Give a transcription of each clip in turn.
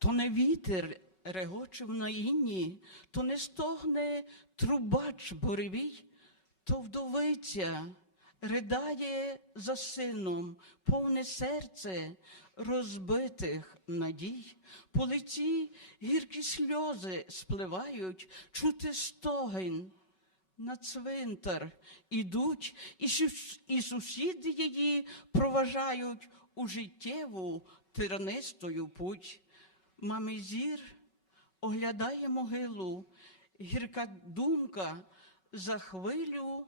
То не вітер регоче в наїні, то не стогне трубач буревій, то вдовиця ридає за сином, повне серце розбитих надій. По лиці гіркі сльози спливають, чути стогін. На цвинтар ідуть, і, і сусіди її проважають у життєву тернистою путь. Мами зір оглядає могилу, гірка думка за хвилю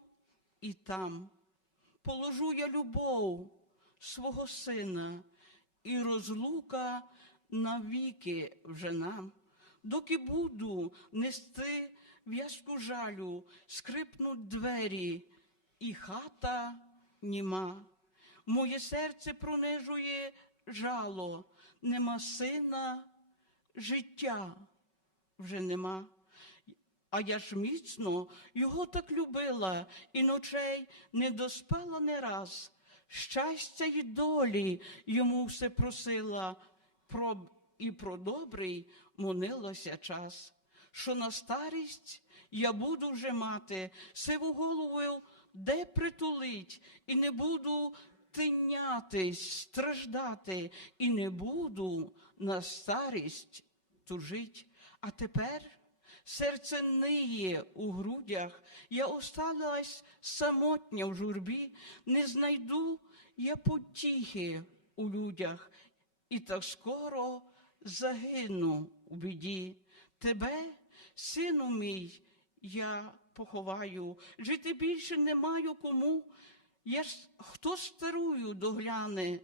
і там. Положу я любов свого сина, і розлука навіки вже нам. Доки буду нести в'язку жалю, скрипнуть двері, і хата німа. Моє серце пронижує жало, нема сина, життя вже нема. А я ж міцно його так любила, і ночей не доспала не раз. Щастя й долі йому все просила, про, і про добрий монилася час. Що на старість я буду вже мати сиву голову, де притулить, і не буду тинятись, страждати, і не буду на старість тужить. А тепер серце ниє у грудях, я осталась самотня в журбі, не знайду я потіхи у людях, і так скоро загину у біді. Тебе, сину мій, я поховаю, жити більше не маю кому. Я ж хто старую догляне,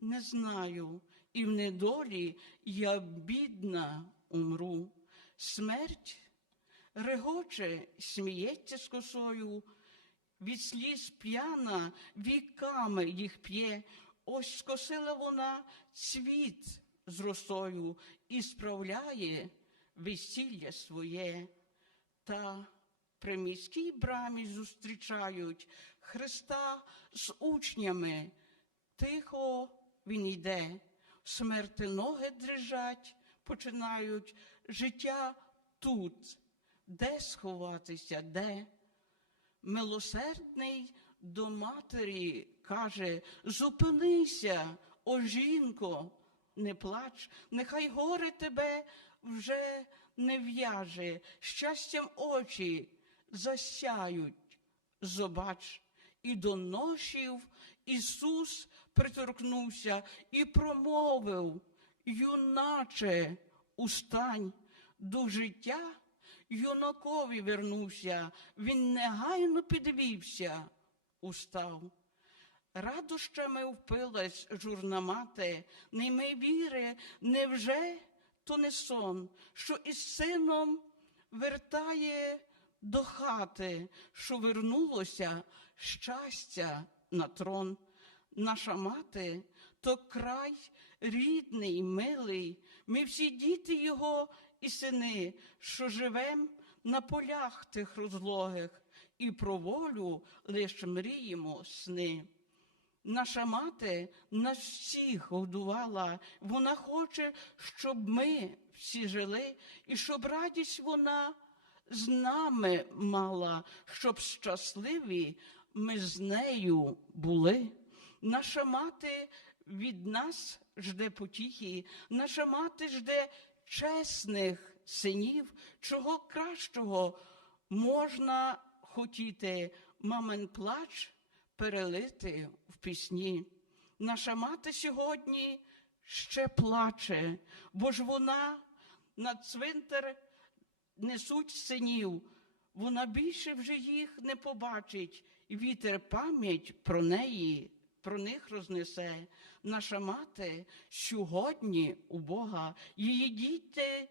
не знаю, і в недолі я бідна умру. Смерть регоче, сміється з косою, від сліз п'яна віками їх п'є. Ось скосила вона цвіт з росою і справляє весілля своє. Та при міській брамі зустрічають Христа з учнями. Тихо він йде, смерти ноги дрижать, починають життя тут, де сховатися, де? Милосердний до матері каже: зупинися, о жінко, не плач, нехай горе тебе вже не в'яже, щастям очі засяють, зобач. І до ношів Ісус приторкнувся і промовив, юначе, устань до життя, юнакові вернувся, він негайно підвівся, устав. Радощами впилась журна мати, не ми віри, невже то не сон, що із сином вертає до хати, що вернулося щастя на трон. Наша мати то край рідний, милий, ми всі діти його і сини, що живем на полях тих розлогих, і про волю лиш мріємо сни. Наша мати нас всіх годувала, вона хоче, щоб ми всі жили, і щоб радість вона з нами мала, щоб щасливі ми з нею були. Наша мати від нас жде потіхи, наша мати жде чесних синів, чого кращого можна хотіти, мамин плач перелити в пісні. Наша мати сьогодні ще плаче, бо ж вона на цвинтар несуть синів. Вона більше вже їх не побачить, і вітер пам'ять про неї, про них рознесе. Наша мати сьогодні у Бога, її діти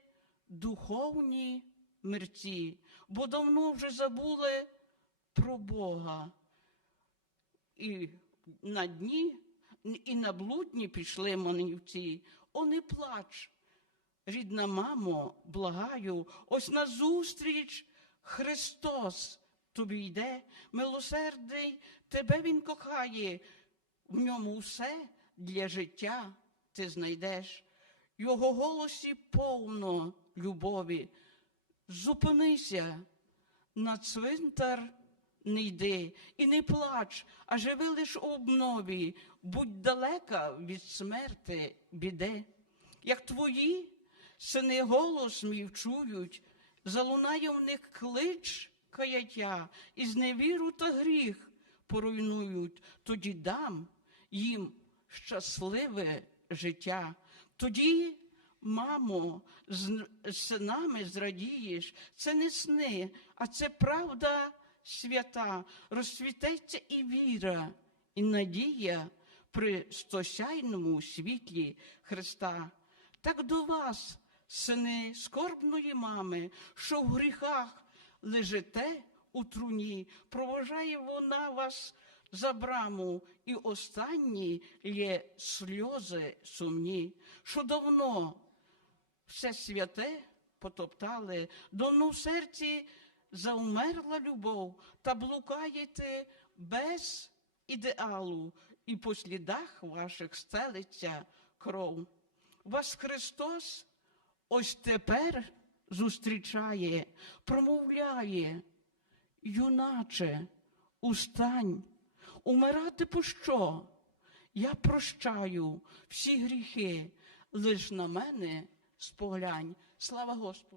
духовні мерці, бо давно вже забули про Бога і на дні, і на блудні пішли манівці. О, не плач, рідна мамо, благаю, ось назустріч Христос тобі йде, милосердний, тебе Він кохає, в ньому все для життя ти знайдеш. його голосі повно любові. Зупинися на цвинтар не йди і не плач, а живи лиш у обнові, будь далека від смерти біде. Як твої сини голос мій вчують, залунає в них клич каяття, і зневіру та гріх поруйнують, тоді дам їм щасливе життя. Тоді, мамо, з синами зрадієш, це не сни, а це правда свята, розцвітеться і віра, і надія при стосяйному світлі Христа. Так до вас, сини скорбної мами, що в гріхах лежите у труні, проважає вона вас за браму, і останні є сльози сумні, що давно все святе потоптали, давно в серці заумерла любов, та блукаєте без ідеалу, і по слідах ваших стелиться кров. Вас Христос ось тепер зустрічає, промовляє, юначе, устань, умирати пощо? Я прощаю всі гріхи, лиш на мене споглянь. Слава Господу!